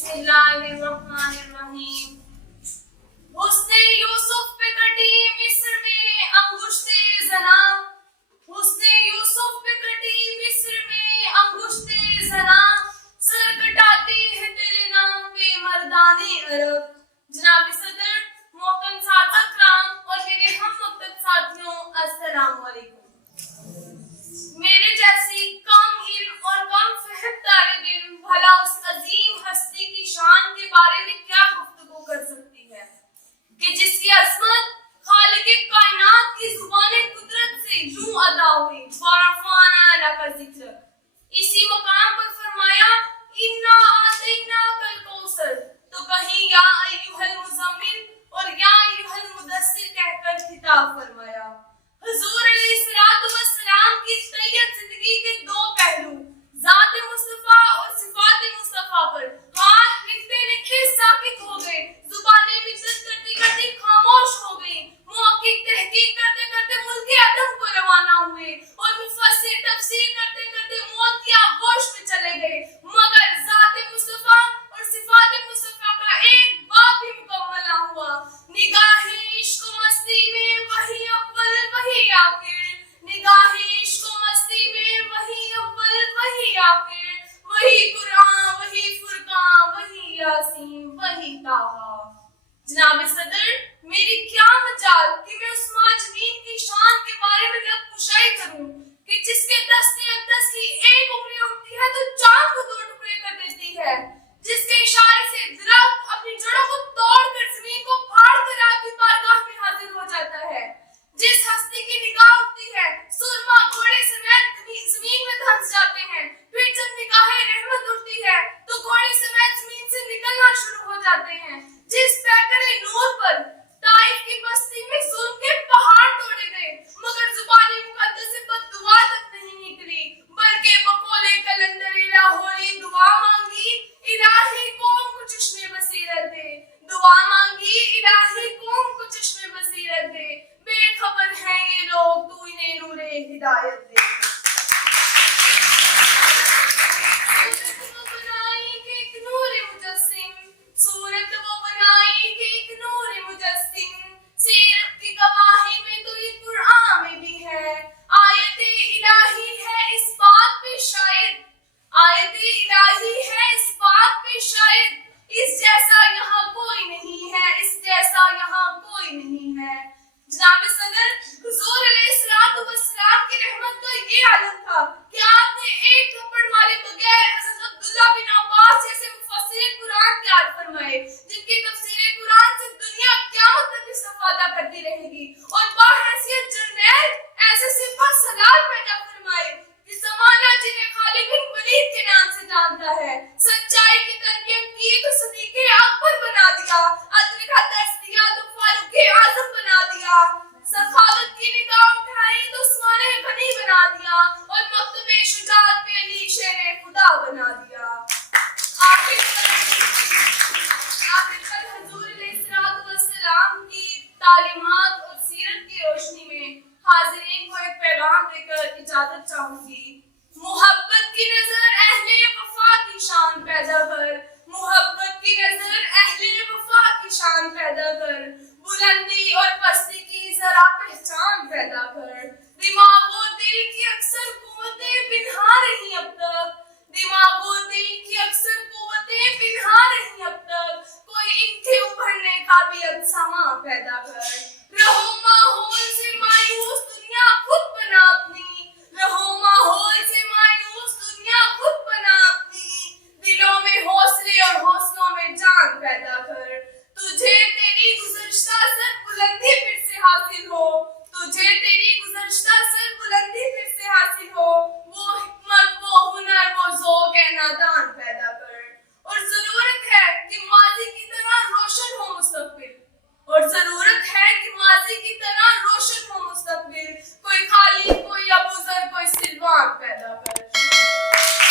बिस्मिल्लाहिर्रहमानिर्रहीम। हुस्ने यूसुफ पे कटी मिस्र में अंगुश्ते ज़ना, हुस्ने यूसुफ पे कटी मिस्र में अंगुश्ते ज़ना, सर कटाते हैं तेरे नाम पे मर्दाने अरब। जनाब सदर, मोहतरम साथी कराम और मेरे हम वक्त साथियों, अस्सलाम वालेकुम। मेरे जैसी कम इल्म और कम फहम तालिब इल्म भला उस अजीम हस्ती की शान के बारे में क्या गुफ्तगू कर सकती है कि जिसकी अज़मत खालिक़े कायनात की ज़ुबाने कुदरत से यूं अदा हुई, वरफ़अना लका ज़िक्र। इसी मकाम पर फरमाया इन्ना आतैना कल कौसर, तो कहीं या अय्युहल मुज़म्मिल और या अय्युहल मुदस्सिर कहकर खिताब फरमाया। हुज़ूर अलैहिस्सलाम की तैयब जिंदगी के दो पहलू, ज़ात मुस्तफ़ा और सिफ़ात मुस्तफ़ा पर हाथ लिखते लिखते साकित हो गए, ज़ुबानें मिन्नत करती करती खामोश हो गई, मुहक्किक तहकीक करते करते मुल्क अदम को रवाना हुए और मुफस्सिर तफसीर करते करते मौत की आगोश में चले गए, मगर ज़ात मुस्तफ़ा और सिफ़ात मुस्तफ़ा का एक बाब भी मुकम्मल ना हुआ। निगाहे इश्क मस्ती में वही अव्वल वही आखिर, निगाहे इश्क मस्ती में वही अव्वल वही आखिर, वही कुरान वही फुरकान वही यासीन वही ताहा। जनाब सदर, मेरी क्या मजाल कि मैं उस माजनीन की शान के बारे में लब कुशाई करूं कि जिसके दस्ते अक़दस की एक उंगली उठती है तो चांद को दो टुकड़े कर देती है, जिसके इशारे से दरख्त अपनी जड़ों को तोड़कर जमीन को फाड़ कर आपकी बारगाह में हाजिर हो जाता है, जिस हस्ती की निगाह उठती है सुरमा घोड़े समेत जमीन में धंस जाते हैं, फिर जब निगाहे रहमत उठती है तो घोड़े समेत जमीन से निकलना शुरू हो जाते हैं, जिस पैकरे नूर पर ताइफ की बस्ती में जुल्म के पहाड़ तोड़े गए, मगर जुबानी मुकद्दस से बद्दुआ तक नहीं निकली, बल्कि बकोले कलंदर लाहौरी दुआ मांगी इलाही कौम को चश्मे बसीरत दे, दुआ मांगी इलाही कौम को चश्मे बसीरत दे, बेखबर हैं ये लोग तू इन्हें नूरे हिदायत दे। सूरत वो बनाई कि एक नूर मुजस्सिम, सीरत की गवाही में तो ये कुरान में भी है, आयत इलाही है इस बात पे शायद, आयत इलाही है इस बात पे शायद, इस जैसा यहाँ कोई नहीं है, इस जैसा यहाँ कोई नहीं है। जनाब सदर, हुजूर अलैहिस्सलाम की रहमत का ये आलम था कि आपने एक थप्पड़ मारे बगैर हज़रत अब्दुल्लाह बिन अब्बास जैसे मुफस्सिर कुरान तैयार फरमाए, जिनकी तफसीर कुरान से दुनिया क़यामत तक इस्तिफादा करती रहेगी, और बाहैसियत जर्नैल ऐसे सिपह सलार पैदा फरमाए कि ज़माना जिन्हें खालिद बिन वलीद के नाम से जानता है, सच्चाई की तरबियत की तो सदीक़े अकबर बना दिया, अदल का दर्स दिया तो फारूक आज़म बना दिया, सखावत की निगाह उठाई तो उस्मान गनी बना दिया, और मक्तबे शुजाअत पे अली शेर खुदा बना दिया। आखिरकार हुजूर अलैहिस्सलाम की तालीमात और सीरत की रोशनी में हाज़िरीन को एक पैगाम देकर इजाजत चाहूंगी। मोहब्बत की नजर अहले वफा की शान पैदा कर, मोहब्बत की नजर अहले वफा की शान पैदा कर, बुलंदी और पस्ती की जरा पहचान पैदा कर, दिमाग व दिल की अक्सर कुव्वतें बिन्हा रही अब तक, दिमाग व दिल की अक्सर कुव्वतें बिन्हा रही अब तक, कोई इनके उभरने का भी अब समा पैदा कर, रहो माहौल से मायूस दुनिया खुद बना अपनी, रहो माहौल से मायूस दुनिया खुद बना अपनी, दिलों में हौसले और हौसलों में जान पैदा